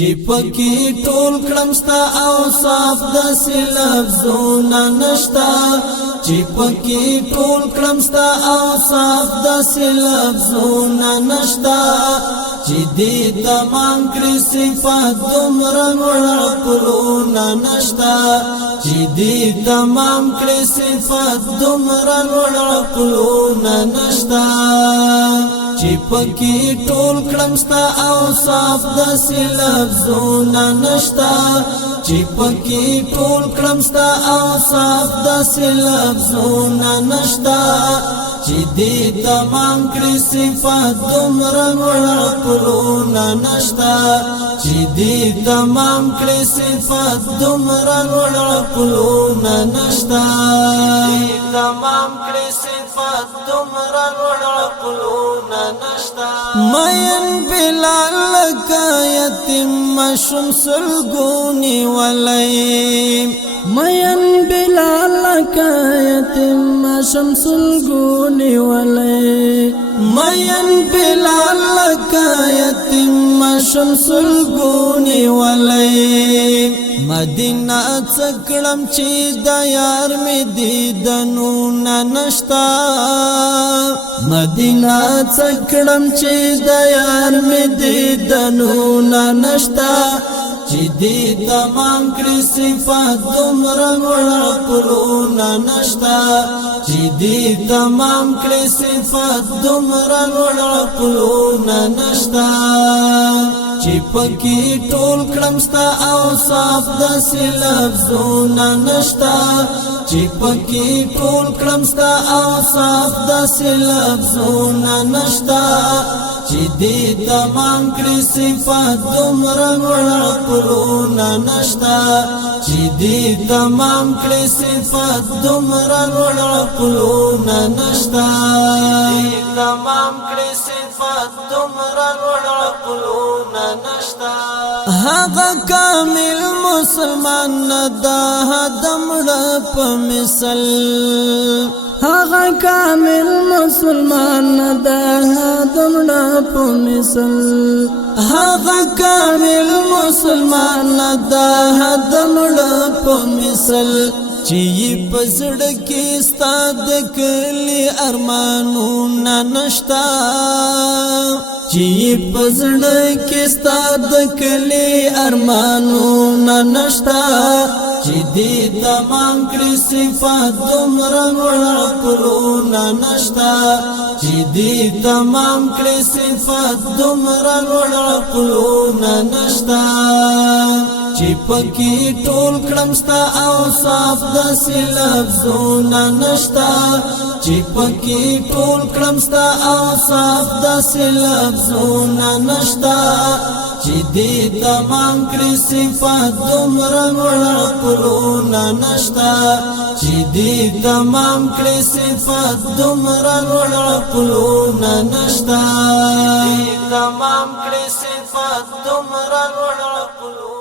چې پکې ټول کړم ستا اوصاف داسې لفظونه نشتا چې پکې ټول کړم ستا اوصاف داسې لفظونه نشتا چې دې تمام کړي صفات دومره لوړ عقلونه نشتا چې دې تمام کړي صفات دومره لوړ عقلونه نشتا چې پکې ټول کړم ستا اوصاف داسې لفظونه نشتا چې پکې ټول کړم ستا اوصاف داسې لفظونه نشتا چې دې تمام کړي صفات دومره لوړ عقلونه نشتا چې دې تمام کړي صفات دومره لوړ عقلونه نشتا تمام کړي صفات دومره لوړ عقلونه نشتا مین بلال لکه یتیم شمس الګونی ولیم مین بلال لکه یتیم شمس الګونی ولیم مین بلال لکه یتیم شمس الګونی ولیم مدینه څکړم چې د یار می دیدنونه نشتا مدینه څکړم چې د یار می دیدنونه نشتا چې دې تمام کړي صفات دومره لوړ عقلونه نشتا چې دې تمام کړي صفات دومره لوړ عقلونه نشتا چې پکې ټول کړم ستا اوصاف داسې لفظونه نشتا چې پکې ټول کړم ستا اوصاف داسې لفظونه نشتا چې دې تمام کړي صفات دومره لوړ عقلونه نشتا چې دې تمام کړي صفات دومره لوړ عقلونه نشتا تمام کړي صفات دومره لوړ عقلونه نشتا هغه کامل مسلمان نه دا دمړه په مثل هغه کامل مسلمان نه دا دمړه په مثل هغه کامل مسلمان نه دا دمړه په مثل چې پزړه کې ستاد کلی ارمانونه نشتا چې پزړه کې ستاد کلی ارمانونه نشتا چې دې تمام کړي صفات دومره لوړ عقلونه نشتا چې دې تمام کړي صفات دومره لوړ عقلونه نشتا چې پکې ټول کړم ستا اوصاف داسې لفظونه نشتا چې پکې ټول کړم ستا اوصاف داسې لفظونه نشتا چې دې تمام کړي صفات دومره لوړ عقلونه نشتا چې دې تمام کړي صفات دومره لوړ عقلونه نشتا تمام کړي صفات دومره لوړ عقلونه